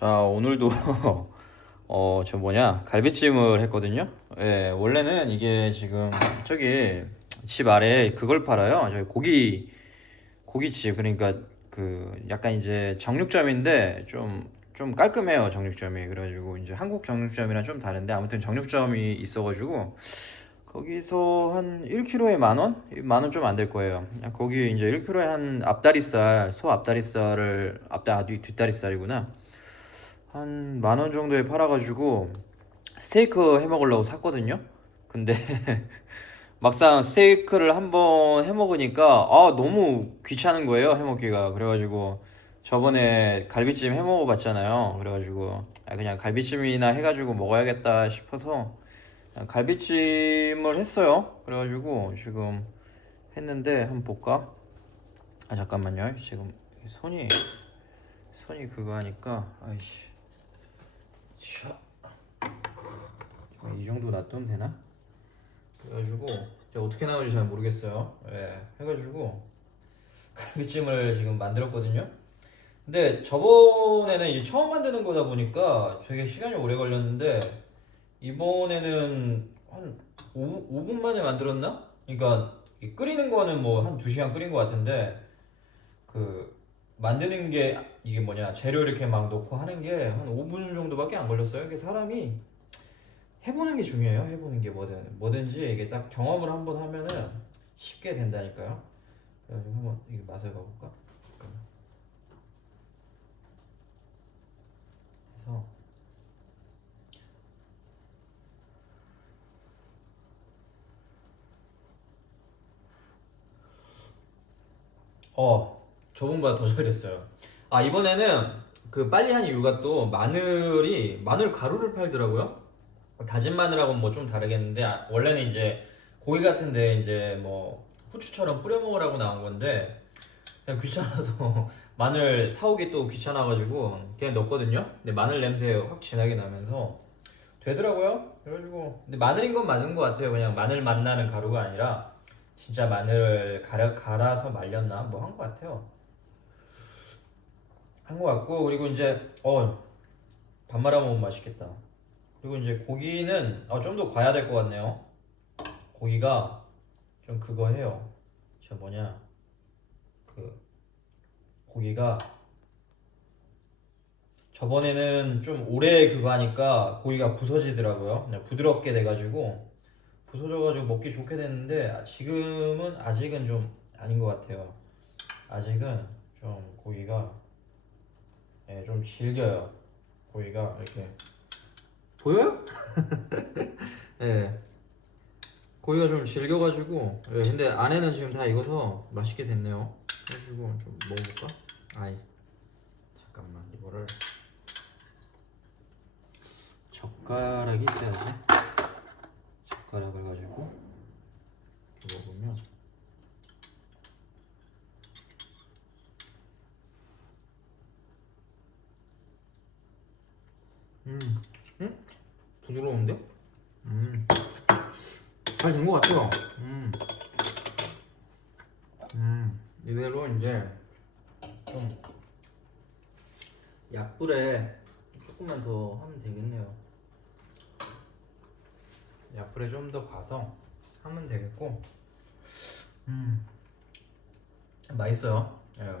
자, 오늘도 어, 저 뭐냐? 갈비찜을 했거든요. 예, 원래는 이게 지금 저기 집 아래 그걸 팔아요. 저기 고기 고깃집 그러니까 그 약간 이제 정육점인데 좀좀 깔끔해요 정육점이 그래가지고 이제 한국 정육점이랑 좀 다른데 아무튼 정육점이 있어가지고 거기서 한 1kg에 만 원? 만 원 좀 안 될 거예요. 거기 이제 1kg에 한 앞다리살, 소 앞다리살을 앞다 아, 뒤 뒷다리살이구나. 한 만 원 정도에 팔아가지고 스테이크 해 먹으려고 샀거든요. 근데 막상 스테이크를 한번 해 먹으니까 아 너무 귀찮은 거예요 해 먹기가. 그래가지고 저번에 갈비찜 해 먹어봤잖아요. 그래가지고 아, 그냥 갈비찜이나 해가지고 먹어야겠다 싶어서 갈비찜을 했어요. 그래가지고 지금 했는데 한번 볼까? 아 잠깐만요. 지금 손이 손이 그거 하니까 아이씨. 자, 이 정도 놔두면 되나? 그래가지고 제가 어떻게 나오는지 잘 모르겠어요. 예, 해가지고 갈비찜을 지금 만들었거든요. 근데 저번에는 이제 처음 만드는 거다 보니까 되게 시간이 오래 걸렸는데 이번에는 한 5, 5분 만에 만들었나? 그러니까 이 끓이는 거는 뭐 한 2시간 끓인 것 같은데 그 만드는 게 이게 뭐냐 재료 이렇게 막 넣고 하는 게 한 5분 정도밖에 안 걸렸어요. 이게 사람이 해보는 게 중요해요. 해보는 게 뭐든 뭐든지 이게 딱 경험을 한번 하면은 쉽게 된다니까요. 그래가지고 한번 이게 맛을 봐볼까? 그래서 어 저번보다 더 잘했어요. 아 이번에는 그 빨리 한 이유가 또 마늘이 마늘 가루를 팔더라고요. 다진 마늘하고 뭐좀 다르겠는데 아, 원래는 이제 고기 같은데 이제 뭐 후추처럼 뿌려 먹으라고 나온 건데 그냥 귀찮아서 마늘 사오기 또 귀찮아가지고 그냥 넣었거든요. 근데 마늘 냄새 확 진하게 나면서 되더라고요. 그래가지고 근데 마늘인 건 맞은 것 같아요. 그냥 마늘 맛 나는 가루가 아니라 진짜 마늘을 갈아, 갈아서 말렸나 뭐 한 것 같아요. 한 것 같고 그리고 이제 어 밥 말아 먹으면 맛있겠다. 그리고 이제 고기는 어, 좀더 과야 될 것 같네요. 고기가 좀 그거 해요. 저 뭐냐 그 고기가 저번에는 좀 오래 그거 하니까 고기가 부서지더라고요. 그냥 부드럽게 돼가지고 부서져가지고 먹기 좋게 됐는데 아, 지금은 아직은 좀 아닌 것 같아요. 아직은 좀 고기가 예, 좀 질겨요. 고기가 이렇게 보여요? 예. 고기가 좀 질겨가지고 예, 근데 안에는 지금 다 익어서 맛있게 됐네요. 그래가지고 좀 먹어볼까? 아이 잠깐만 이거를 젓가락이 있어야지. 젓가락을 가지고 이렇게 먹으면 음, 음, 부드러운데? 음, 잘 된 것 같아요. 음, 음, 이대로 이제 좀 약불에 조금만 더 하면 되겠네요. 약불에 좀 더 가서 하면 되겠고, 음, 맛있어요. 예.